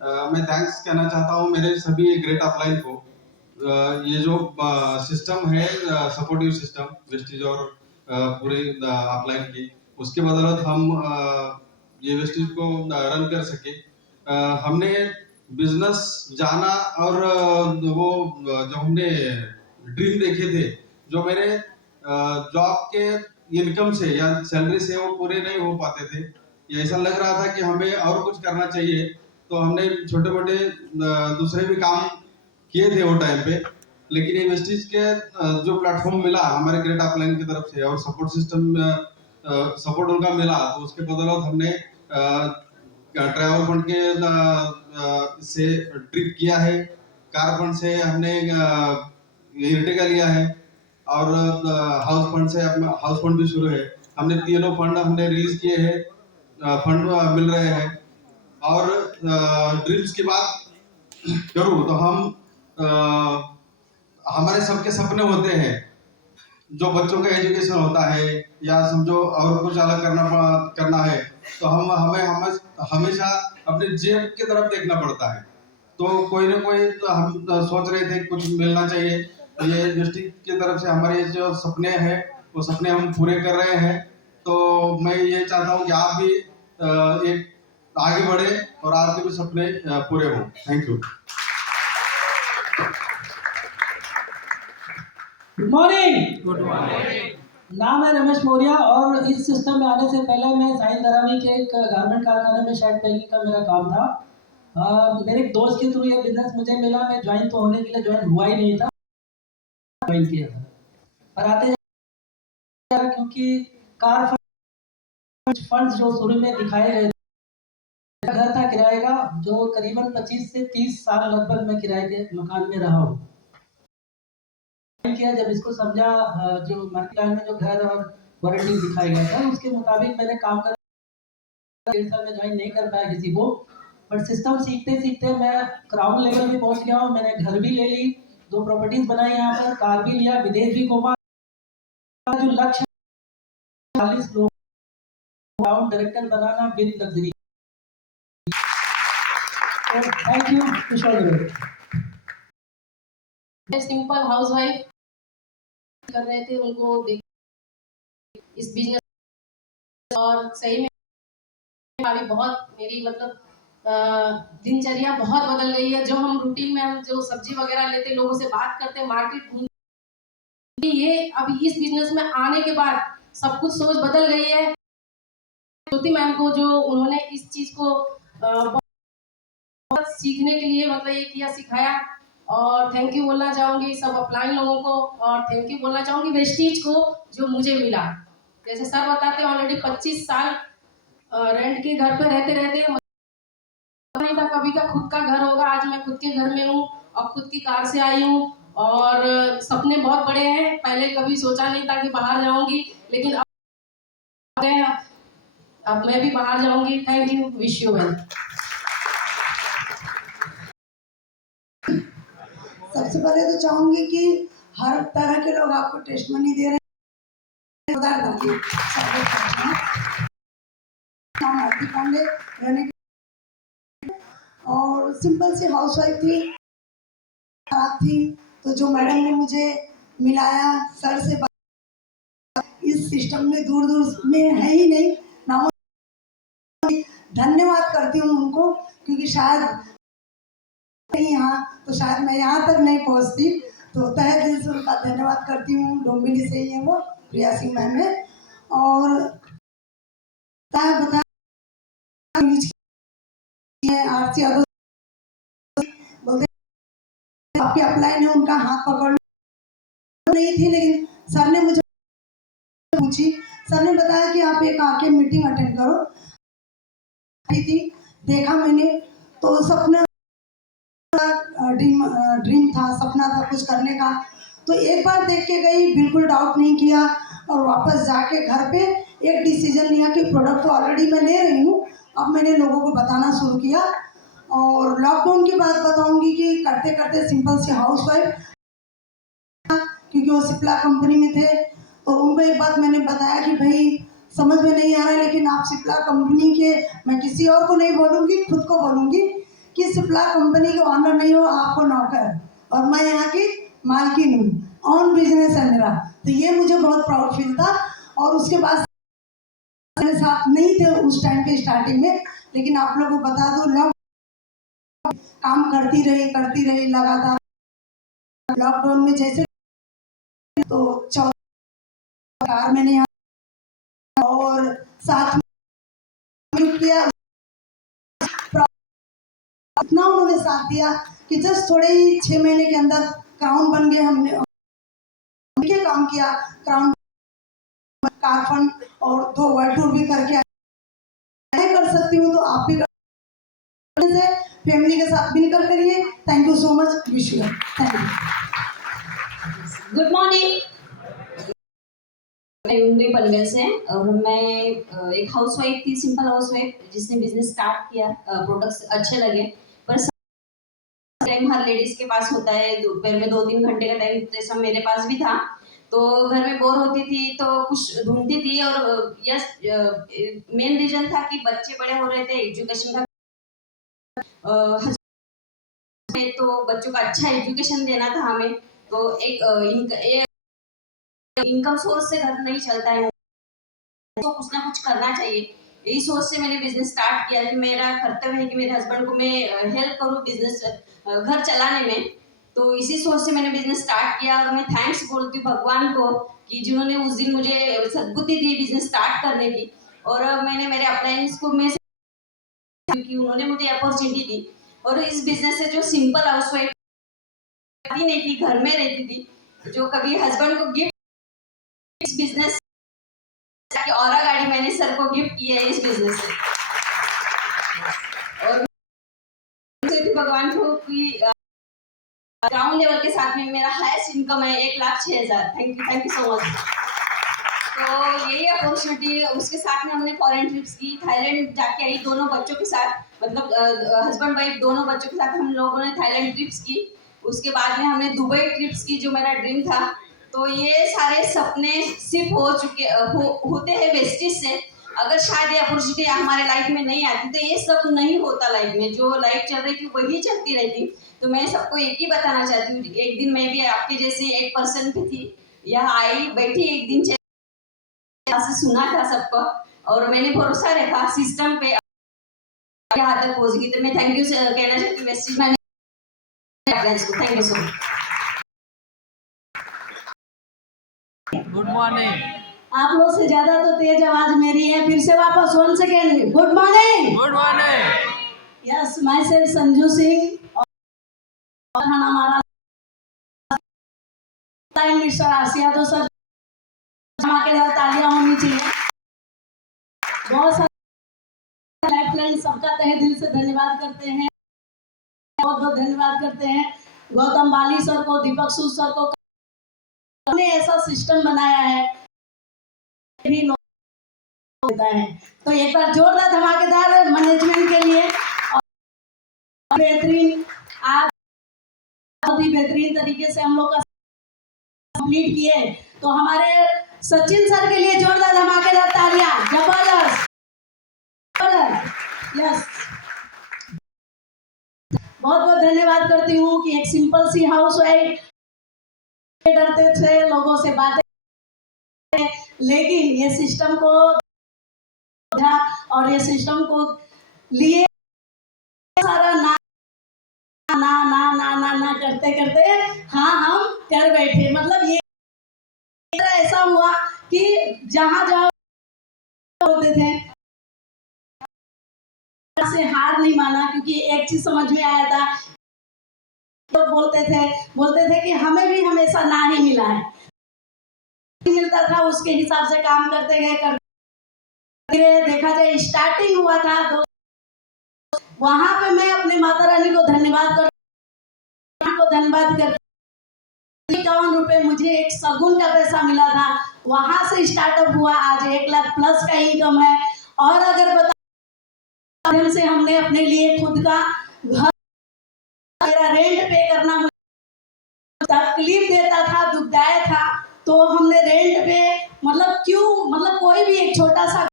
मैं थैंक्स कहना चाहता हूँ मेरे सभी ग्रेट अपलाइन को। ये जो सिस्टम है, सपोर्टिव सिस्टम वेस्टिज और पूरे अपलाइन की, उसके बदौलत हम ये वेस्टिज को रन कर सके। हमने बिजनेस जाना और वो जो हमने ड्रीम देखे थे, जो मेरे जॉब के इनकम से या सैलरी से वो पूरे नहीं हो पाते थे, ये ऐसा लग रहा था कि हमें और कुछ करना चाहिए। तो हमने छोटे मोटे दूसरे भी काम किए थे वो टाइम पे, लेकिन ये वेस्टिज के जो प्लेटफॉर्म मिला हमारे ग्रेट अपलाइन की तरफ से और सपोर्ट सिस्टम सपोर्ट उनका मिला, तो उसके बदौलत हमने ट्रैवल फंड के से ट्रिप किया है, कार फंड से हमने इर्टिगा लिया है, और हाउस फंड से अपना हाउस फंड भी शुरू है। हमने तीनों फंड हमने रिलीज किए हैं, फंड मिल रहे हैं। और ड्रीम्स की बात करूँ तो हम हमारे सबके सपने होते हैं, जो बच्चों का एजुकेशन होता है या समझो और कुछ अलग करना है, तो हमें हमेशा अपने जेब की तरफ देखना पड़ता है। तो कोई ना कोई तो हम सोच रहे थे कुछ मिलना चाहिए, तो ये डिस्ट्रिक्ट की तरफ से हमारे जो सपने हैं वो सपने हम पूरे कर रहे हैं। तो मैं ये चाहता हूँ कि आप भी एक आगे बढ़े और आपके भी सपने पूरे हों। Thank you. Good morning. Good morning. नाम है रमेश मौर्य और इस सिस्टम में आने से पहले मैं साहिल दरावी के एक गारमेंट कारखाने में शर्ट पैकिंग का मेरा काम था। मेरे एक दोस्त के थ्रू ये बिजनेस मुझे मिला। मैं ज्वाइन तो होने के लिए ज्वाइन हुआ ही नहीं था, ज्वाइन किया था। पर आते क्योंकि कार फंड्स जो शुरू में दिखाए गए, घर था किराए का, जो करीबन 25 से 30 साल लगभग मैं किराए के मकान में रहा हूँ। किया जब इसको समझा, जो मार्केट में जो घर और वारंटी दिखाई गया था उसके मुताबिक मैंने काम कर 1.5 साल में ज्वाइन नहीं कर पाया किसी को। पर सिस्टम सीखते सीखते मैं क्राउन लेवल भी पहुंच गया हूँ। मैंने घर भी ले ली, 2 प्रॉपर्टीज बनाई यहाँ पर, कार भी लिया, विदेश भी घूमा। जो लक्ष्य 40 लोग crown director banana with luxury. Thank you Kusal. Simple housewife कर रहे थे, उनको देख इस बिजनेस और सही में अभी बहुत मेरी मतलब दिनचर्या बहुत बदल गई है। जो हम रूटीन में हम जो सब्जी वगैरह लेते, लोगों से बात करते, मार्केट घूमते, ये अभी इस बिजनेस में आने के बाद सब कुछ सोच बदल गई है। ज्योति मैम को जो उन्होंने इस चीज को बहुत सीखने के लिए मतलब ये किया, सिखाया। और थैंक यू बोलना चाहूंगी सब अपलाइन लोगों को, और थैंक यू बोलना चाहूंगी वेस्टीज को जो मुझे मिला। जैसे सर बताते हैं ऑलरेडी 25 साल रेंट के घर पे रहते रहते नहीं था कभी का खुद का घर होगा। आज मैं खुद के घर में हूँ और खुद की कार से आई हूँ, और सपने बहुत बड़े हैं। पहले कभी सोचा नहीं था कि बाहर जाऊंगी, लेकिन अब मैं भी बाहर जाऊंगी। Thank you, wish you well. सबसे पहले तो चाहूंगी कि हर तरह के लोग आपको टेस्ट मनी दे रहे हैं। और सिंपल सी हाउसवाइफ थी, तो जो मैडम ने मुझे मिलाया सर से, इस सिस्टम में दूर दूर में है ही नहीं ना। धन्यवाद करती हूँ उनको, क्योंकि शायद यहाँ तो शायद मैं यहाँ तक नहीं पहुँचती। तो तहे दिल से उनका धन्यवाद करती हूँ। डोंबिवली से ही है वो, प्रिया सिंह मैम है। और आरती यादव बोलते आपके अपलाइन है, उनका हाथ पकड़ नहीं थी, लेकिन सर ने मुझे पूछी, सर ने बताया कि आप एक आके मीटिंग अटेंड करो। थी देखा मैंने, तो सपना ड्रीम था, सपना था कुछ करने का। तो एक बार देख के गई, बिल्कुल डाउट नहीं किया, और वापस जाके घर पे एक डिसीजन लिया कि प्रोडक्ट तो ऑलरेडी मैं ले रही हूँ, अब मैंने लोगों को बताना शुरू किया। और लॉकडाउन की बात बताऊंगी कि करते करते सिंपल सी हाउसवाइफ, क्योंकि वो सिप्ला कंपनी में थे, तो उनको एक बात मैंने बताया कि भाई समझ में नहीं आ रहा है, लेकिन आप सिप्ला कंपनी के, मैं किसी और को नहीं बोलूँगी, खुद को बोलूँगी कि सिप्ला कंपनी के ऑनर नहीं हो, आपको नौकर, और मैं यहाँ की मालकिन हूँ, ऑन बिजनेस है मेरा। तो ये मुझे बहुत प्राउड फील था। और उसके बाद मेरे साथ नहीं थे उस टाइम पे स्टार्टिंग में, लेकिन आप लोगों को बता दूं, काम करती रही लगातार। लॉकडाउन में जैसे तो 14 कार मैंने यहाँ और साथ में किया, इतना उन्होंने साथ दिया कि जस्ट थोड़े ही 6 महीने के अंदर क्राउन बन गए। हमने काम किया, क्राउन कार फंड और 2 वर्ल्ड टूर भी करके मैं कर सकती हूँ, तो आप भी से फैमिली के साथ मिलकर करिए। Thank you so much, wish you, thank you. Good morning, मैं मुंबई पनवेल से, और मैं एक हाउसवाइफ थी, सिंपल हाउसवाइफ जिसने बिजनेस स्टार्ट किया। प्रोडक्ट्स अच्छे लगे, पर टाइम हर लेडीज के पास होता है, दोपहर में 2-3 घंटे का टाइम, जैसा मेरे पास भी था। तो घर में बोर होती थी तो कुछ ढूंढती थी, और यस, मेन रीजन था कि बच्चे बड़े हो रहे थे, एजुकेशन का तो बच्चों का अच्छा एजुकेशन देना था हमें। तो एक इनकम सोर्स से घर नहीं चलता है, तो कुछ ना कुछ करना चाहिए। यही सोच से मैंने बिजनेस स्टार्ट किया कि मेरा कर्तव्य है कि मेरे हस्बैंड को मैं हेल्प करूं बिजनेस घर चलाने में। तो इसी सोच से मैंने बिजनेस स्टार्ट किया, और मैं थैंक्स बोलती हूँ भगवान को कि जिन्होंने उस दिन मुझे सद्बुद्धि दी बिजनेस स्टार्ट करने की। और मैंने मेरे अपलायंस को मैं क्योंकि उन्होंने मुझे अपॉर्चुनिटी दी। और इस बिजनेस से जो सिंपल हाउसवाइफ नहीं थी, घर में रहती थी, जो कभी हस्बैंड को गिफ्ट, इस बिजनेस की औरा गाड़ी मैंने सर को गिफ्ट की है इस बिजनेस से। और भगवान को कि ग्राउंड लेवल के साथ में मेरा हाईएस्ट इनकम है 1,06,000। Thank you so much. तो यही अपॉर्चुनिटी, उसके साथ में हमने फॉरेन ट्रिप्स की, थाईलैंड जाके आई दोनों बच्चों के साथ, मतलब हस्बैंड वाइफ दोनों बच्चों के साथ हम लोगों ने थाईलैंड ट्रिप्स की। उसके बाद में हमने दुबई ट्रिप्स की, जो मेरा ड्रीम था। तो ये सारे सपने सिर्फ होते हैं वेस्टिज से। अगर शायद ये अपॉर्चुनिटी हमारे लाइफ में नहीं आती तो ये सब नहीं होता लाइफ में। जो लाइफ चल रही थी वही चलती रहती। तो मैं सबको एक ही बताना चाहती हूँ, एक दिन मैं भी आपके जैसे एक पर्सन भी थी, यहाँ आई बैठी, एक दिन से सुना था सबको, और मैंने भरोसा रखा सिस्टम पे, यहाँ तक पहुंच गई। तो मैं थैंक यू कहना चाहती हूँ वेस्टिज मैंने। Thank you so much. Good morning. आप लोग से ज्यादा तो तेज आवाज मेरी है। फिर से वापस 1 second. Good morning. Good morning. Yes, my self Sanju Singh, और हमारा मिस्टर आसिया। तो सर धमाकेदार तालियां होनी चाहिए। बहुत सारे लाइफलाइन सबका तहे दिल से धन्यवाद करते हैं, बहुत बहुत धन्यवाद करते हैं गौतम बाली सर को, दीपक सूद सर को। हमने ऐसा सिस्टम बनाया है भी लोग होता है। तो एक बार जोरदार धमाकेदार मैनेजमेंट के लिए। और बेहतरीन, आज बहुत ही बेहतरीन तरीके से हम लोग का कंप्लीट किए। तो हमारे सचिन सर के लिए जोरदार धमाकेदार तालियां। जबरदस्त, यस। बहुत बहुत धन्यवाद करती हूँ कि एक सिंपल सी हाउसवाइफ, डरते थे लोगों से बातें, लेकिन ये सिस्टम को और ये सिस्टम को लिए सारा ना ना ना ना ना ना करते करते हाँ हम कर बैठे। मतलब ये ऐसा हुआ कि जहाँ जहाँ होते थे से हार नहीं माना, क्योंकि एक चीज समझ में आया था, तो बोलते थे कि हमें भी हमेशा ना ही मिला है, मिलता था उसके हिसाब से काम करते गए। देखा जाए स्टार्टिंग हुआ था तो वहां पे मैं अपने माता रानी को धन्यवाद करती, 51 रुपए मुझे एक सगुन का पैसा मिला था, वहां से स्टार्टअप हुआ। आज 1 लाख प्लस का इनकम है। और अगर बता से हमने अपने लिए खुद का घर, मेरा रेंट पे करना मुझे तकलीफ देता था, दुखदायक था, तो हमने रेंट पे, मतलब क्यों, मतलब कोई भी एक छोटा सा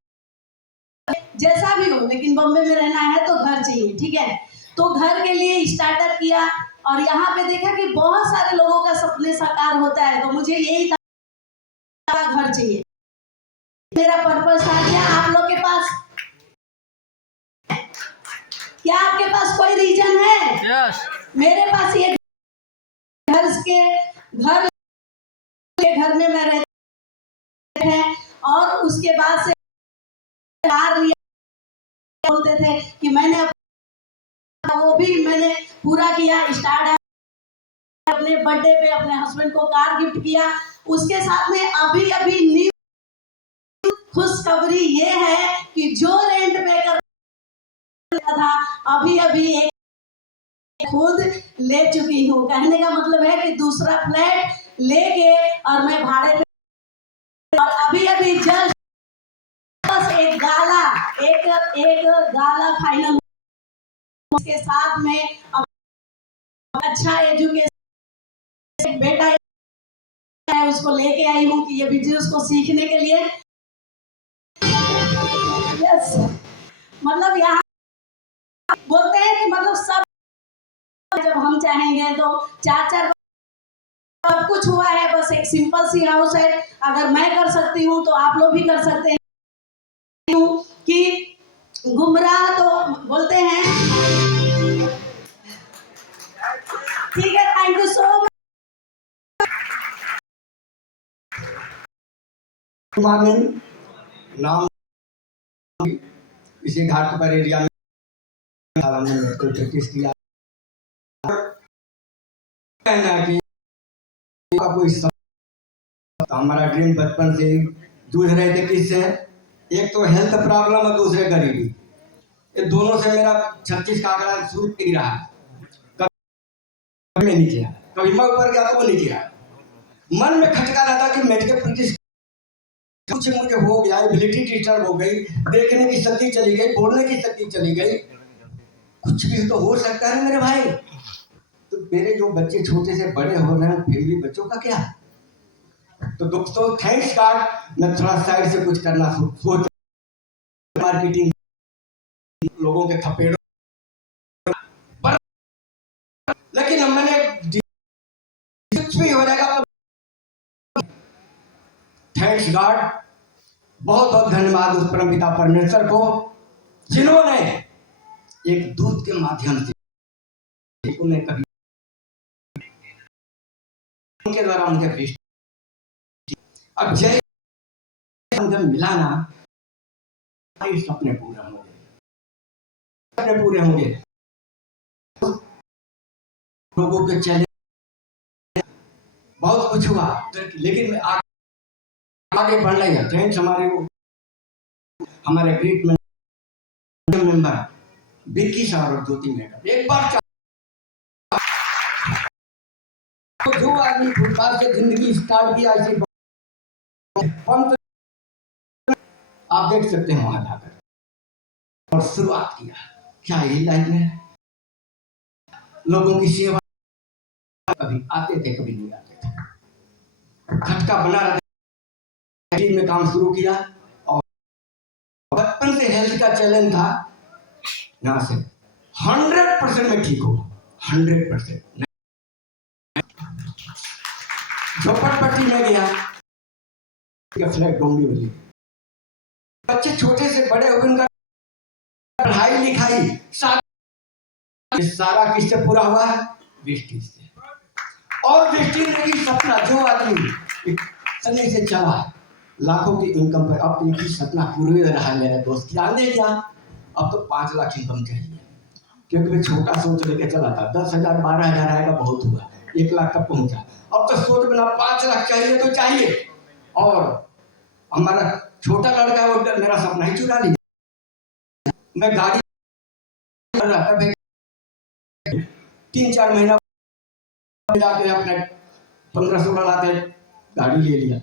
जैसा भी हो, लेकिन बॉम्बे में रहना है तो घर चाहिए, ठीक है। तो घर के लिए स्टार्टअप किया और यहाँ पे देखा कि बहुत सारे लोगों का सपने साकार होता है, तो मुझे यही था घर चाहिए। मेरा पर्पस था। क्या आपके पास कोई रीजन है? यस मेरे पास ये घर में मैं रहते हैं और उसके बाद से कार लिया, बोलते थे कि मैंने वो भी मैंने पूरा किया। स्टार्ट अपने बर्थडे पे अपने हस्बैंड को कार गिफ्ट किया। उसके साथ में अभी न्यू खुशखबरी ये है कि जो रेंट पे कर था अभी एक खुद ले चुकी हूँ। कहने का मतलब है कि दूसरा फ्लैट लेके और मैं भाड़े पे, और अभी जस्ट बस एक गाला फाइनल के साथ में अच्छा एजुकेशन बेटा है उसको लेके आई हूँ कि ये बिजनेस को सीखने के लिए। यस, मतलब यहाँ बोलते हैं कि मतलब सब जब हम चाहेंगे तो चार सब कुछ हुआ है। बस एक सिंपल सी हाउस है। अगर मैं कर सकती हूँ तो आप लोग भी कर सकते हैं। कि गुमराह तो बोलते हैं। ठीक है, थैंक यू सो मच। नाम इसी घाट पर एरिया में हमने मेडिकल प्रैक्टिस किया। कहना कि का कोई तो हमारा ड्रीम बचपन से जूझ रहे थे किससे, एक तो हेल्थ प्रॉब्लम और दूसरे गरीबी। ये दोनों से मेरा 36 का आंकड़ा शुरू नहीं रहा। कभी नहीं किया, कभी मैं ऊपर गया तो वो नहीं किया। मन में खटका रहता कि मेडिकल प्रैक्टिस कुछ मुझे हो गया, एबिलिटी डिस्टर्ब हो गई, देखने की शक्ति चली गई, बोलने की शक्ति चली गई, कुछ भी तो हो सकता है मेरे भाई। तो मेरे जो बच्चे छोटे से बड़े हो रहे हैं, फिर भी बच्चों का क्या। तो दोस्तों थैंक्स गॉड मैं थोड़ा साइड से कुछ करना सोच, मार्केटिंग लोगों के थपेड़ों पर, लेकिन मैंने कुछ भी हो जाएगा तो थैंक्स गॉड, बहुत बहुत धन्यवाद उस परम पिता परमेश्वर को जिन्होंने एक दूत के माध्यम से उन्हें कभी उनके द्वारा मुझे भेज। अब जय जब मिला ना, सपने पूरे होंगे, सपने पूरे होंगे। लोगों के चले बहुत कुछ हुआ, लेकिन आगे बढ़ रही है। थैंक्स हमारे ग्रेट मेंबर विक्की साहब और ज्योति मैडम। एक बार तो जो आदमी फुटपाथ से जिंदगी स्टार्ट किया ऐसे पंप आप देख सकते हैं वहां जाकर और शुरुआत किया। क्या यही लाइफ में लोगों की सेवा, कभी आते थे कभी नहीं आते थे, खटका बना रहता में काम शुरू किया। और बचपन से हेल्थ का चैलेंज था, यहाँ से 100% में ठीक हो, 100%। झोपड़पट्टी में गया, फ्लैट डोंबिवली, बच्चे छोटे से बड़े हुए, उनका पढ़ाई लिखाई सारा किससे पूरा हुआ है? वेस्टेज से। और वेस्टेज में सपना जो आदमी सनी से चला लाखों की इनकम पर, अब एक ही सपना पूरा रहा है मेरे दोस्त। क्या ले गया, अब तो 5 लाख इनकम चाहिए, क्योंकि मैं छोटा सोच लेके चला था। 10,000 12,000 आएगा बहुत हुआ, 1 लाख तक पहुंचा। अब तो सोच बना 5 लाख चाहिए तो चाहिए। और हमारा छोटा लड़का वो मेरा सपना ही चुरा लिया। मैं गाड़ी रहता 3-4 महीना जाके अपने 15-16 लाख गाड़ी ले लिया।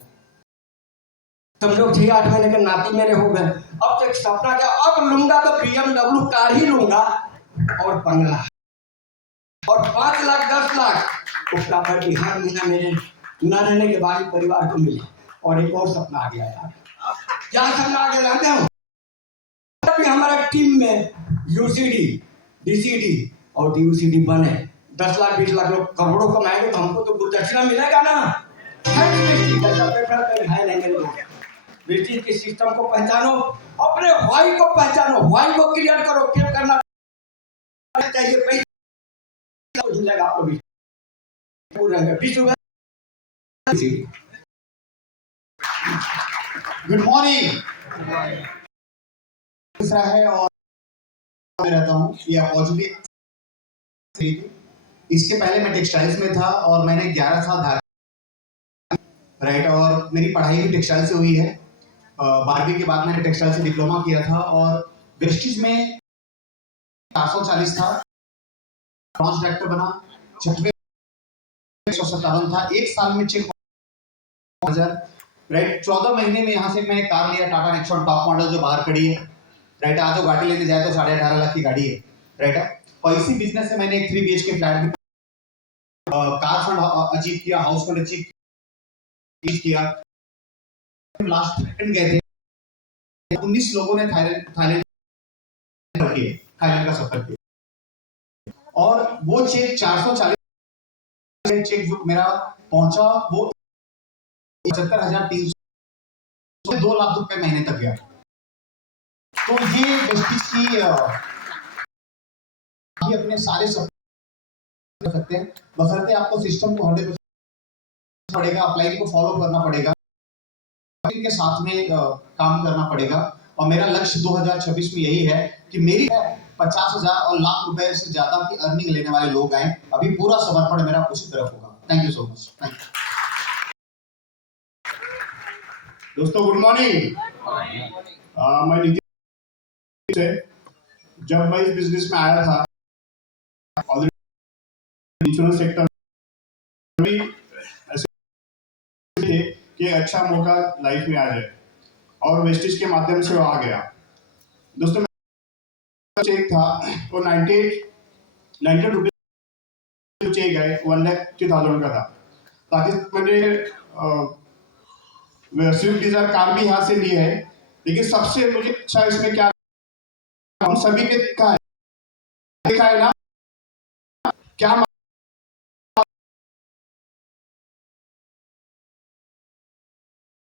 सब लोग 6-8 महीने के नाती मेरे हो गए। अब तक सपना क्या, अब लूंगा तो BMW कार ही लूंगा और बंगला और 5 लाख 10 लाख को प्रॉपर्टी हर महीना मेरे न रहने के बाद परिवार को मिले। और एक और सपना आ गया यार, क्या सपना आ गया जानते हो? हमारा टीम में UCD DCD और DUCD बने, 10 लाख 20 लाख लोग करोड़ों कमाएंगे तो हमको तो गुलदस्ता मिलेगा ना। है नहीं मेरे लोग। वेस्टेज के सिस्टम को पहचानो, अपने वाई को पहचानो, वाई को क्लियर करो, क्या करना चाहिए पैसा तो मिलेगा आपको भी पूरा 20 रुपए। Good morning. दूसरा है और मैं रहता हूँ ये अपॉर्चुनिटी। इसके पहले मैं टेक्सटाइल्स में था और मैंने 11 साल धागा राइट, और मेरी पढ़ाई भी टेक्सटाइल से हुई है। 12वीं के बाद मैंने टेक्सटाइल से डिप्लोमा किया था और वेस्टेज में 440 था, लॉन्च डायरेक्टर बना, चेक में 157 था, एक साल में चेक 1000 राइट। 14 महीने में यहाँ से मैंने कार लिया, टाटा नेक्सॉन टॉप मॉडल जो बाहर खड़ी है राइट। आज वो गाड़ी लेने जाए तो 18.5 लाख की गाड़ी है राइट। और इसी बिजनेस से मैंने एक 3 BHK फ्लैट भी कार फंड अचीव किया, हाउस फंड अचीव किया। लास्ट थाईलैंड गए थे, 19 लोगों ने थाईलैंड का सफर किया और वो चेक 440 चेक जो मेरा पहुंचा वो 75,300 2 लाख रुपए महीने तक गया। तो ये वेस्टेज की अपने सारे सपने कर सकते हैं, बशर्ते आपको सिस्टम को 100% पड़ेगा, अप्लाई को फॉलो करना पड़ेगा, के साथ में काम करना पड़ेगा। और मेरा लक्ष्य 2026 में यही है कि मेरी 50,000 और लाख रुपए से ज्यादा की अर्निंग लेने वाले लोग आए। अभी पूरा समर्पण मेरा उसी तरफ होगा। Thank you so much. Thank you दोस्तों, गुड मॉर्निंग। मैं नीतीश से, जब मैं इस बिजनेस में आया था ऑलरेडी इंश्योरेंस सेक्टर में ऐसे थे कि एक अच्छा मौका लाइफ में आ जाए और वेस्टेज के माध्यम से वो आ गया। दोस्तों, मेरा चेक था वो 98 रुपये चेक है, 1,50,000 का था। ताकि मैंने स्विफ्ट डिजायर कार भी यहाँ से ली है, लेकिन सबसे मुझे अच्छा इसमें क्या हम सभी ने देखा है ना, क्या